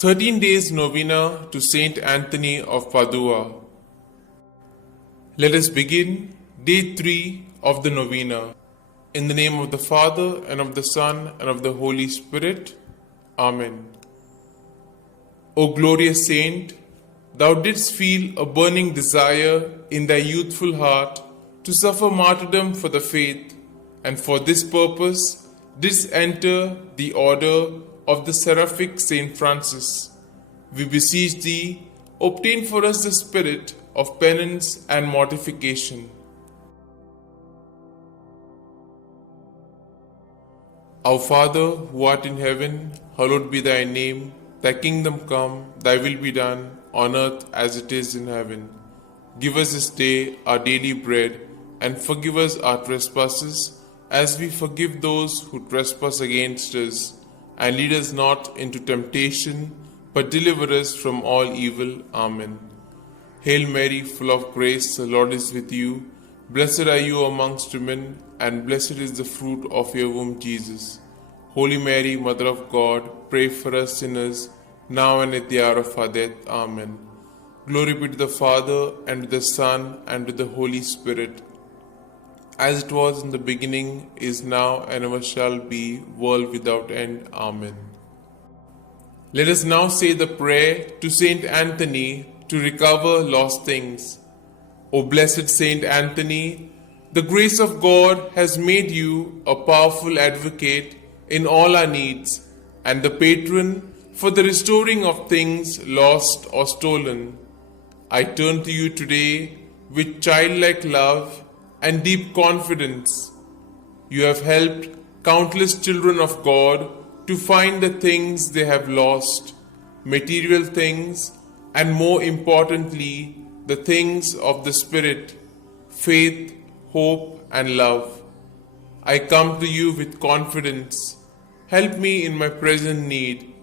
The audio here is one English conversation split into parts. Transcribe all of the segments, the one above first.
13 days Novena to St Anthony of Padua. Let us begin day 3 of the Novena. In the name of the Father, and of the Son, and of the Holy Spirit. Amen. O glorious Saint, thou didst feel a burning desire in thy youthful heart to suffer martyrdom for the faith, and for this purpose didst enter the order of the seraphic Saint Francis. We beseech thee, obtain for us the spirit of penance and mortification. Our Father, who art in heaven, hallowed be thy name. Thy kingdom come, thy will be done, on earth as it is in heaven. Give us this day our daily bread, and forgive us our trespasses, as we forgive those who trespass against us. And lead us not into temptation, but deliver us from all evil. Amen. Hail Mary, full of grace, the Lord is with you. Blessed are you amongst women, and blessed is the fruit of your womb, Jesus. Holy Mary, Mother of God, pray for us sinners, now and at the hour of our death. Amen. Glory be to the Father, and to the Son, and to the Holy Spirit, as it was in the beginning, is now, and ever shall be, world without end. Amen. Let us now say the prayer to St Anthony to recover lost things. O blessed St Anthony, the grace of God has made you a powerful advocate in all our needs, and the patron for the restoring of things lost or stolen. I turn to you today with childlike love and deep confidence. You have helped countless children of God to find the things they have lost, material things, and more importantly, the things of the Spirit, faith, hope, and love. I come to you with confidence. Help me in my present need.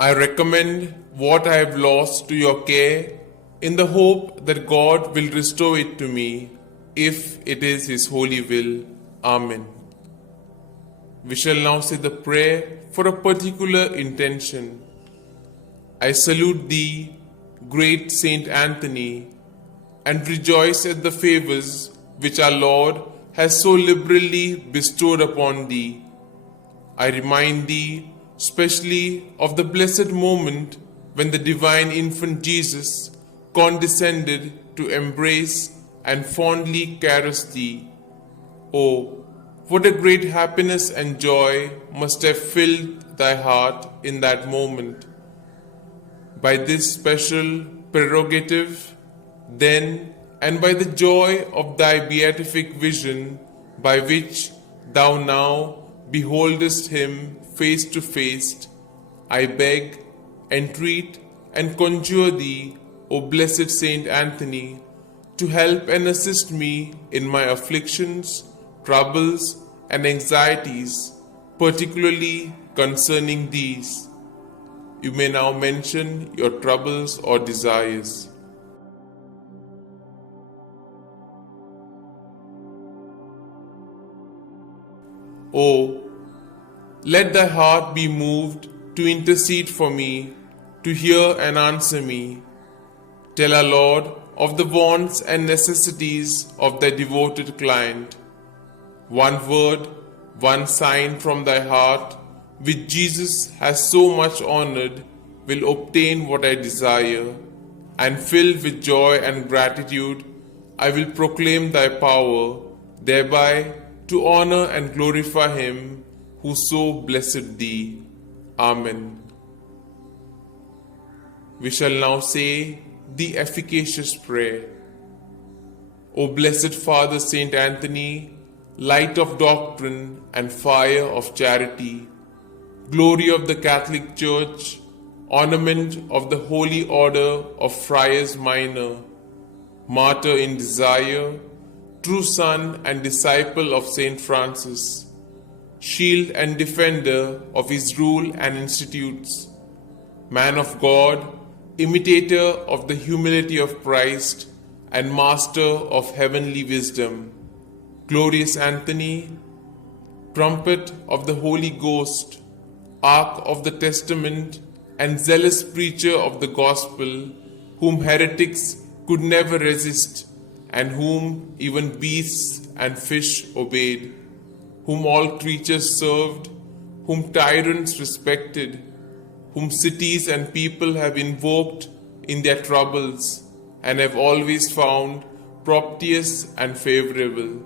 I recommend what I have lost to your care, in the hope that God will restore it to me, if it is His holy will. Amen. We shall now say the prayer for a particular intention. I salute thee, great Saint Anthony, and rejoice at the favors which our Lord has so liberally bestowed upon thee. I remind thee specially of the blessed moment when the divine infant Jesus condescended to embrace and fondly caress thee. Oh, what a great happiness and joy must have filled thy heart in that moment. By this special prerogative, then, and by the joy of thy beatific vision, by which thou now beholdest him face to face, I beg, entreat, and conjure thee, O blessed Saint Anthony, to help and assist me in my afflictions, troubles, and anxieties, particularly concerning these. You may now mention your troubles or desires. Oh, let thy heart be moved to intercede for me, to hear and answer me. Tell our Lord of the wants and necessities of thy devoted client. One word, one sign from thy heart, which Jesus has so much honored, will obtain what I desire, and filled with joy and gratitude, I will proclaim thy power, thereby to honor and glorify him who so blessed thee. Amen. We shall now say the efficacious prayer. O blessed Father St Anthony, light of doctrine and fire of charity, glory of the Catholic Church, ornament of the Holy Order of Friars Minor, martyr in desire, true son and disciple of St. Francis, shield and defender of his rule and institutes, man of God, imitator of the humility of Christ, and master of heavenly wisdom, glorious Anthony, trumpet of the Holy Ghost, ark of the testament, and zealous preacher of the gospel, whom heretics could never resist, and whom even beasts and fish obeyed, whom all creatures served, whom tyrants respected, whom cities and people have invoked in their troubles, and have always found propitious and favorable.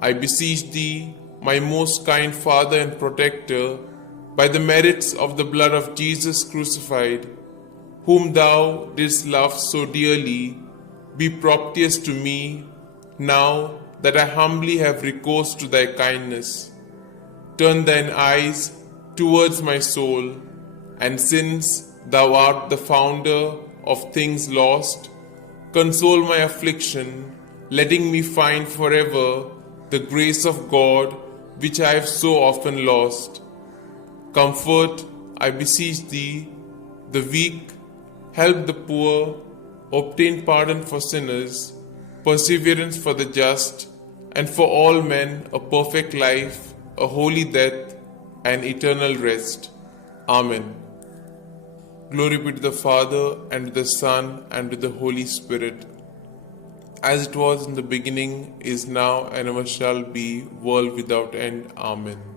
I beseech thee, my most kind Father and Protector, by the merits of the blood of Jesus crucified, whom thou didst love so dearly, be propitious to me, now that I humbly have recourse to thy kindness. Turn thine eyes towards my soul, and since thou art the founder of things lost, console my affliction, letting me find forever the grace of God which I have so often lost. Comfort, I beseech thee, the weak, help the poor, obtain pardon for sinners, perseverance for the just, and for all men a perfect life, a holy death, and eternal rest. Amen. Glory be to the Father, and to the Son, and to the Holy Spirit, as it was in the beginning, is now, and ever shall be, world without end. Amen.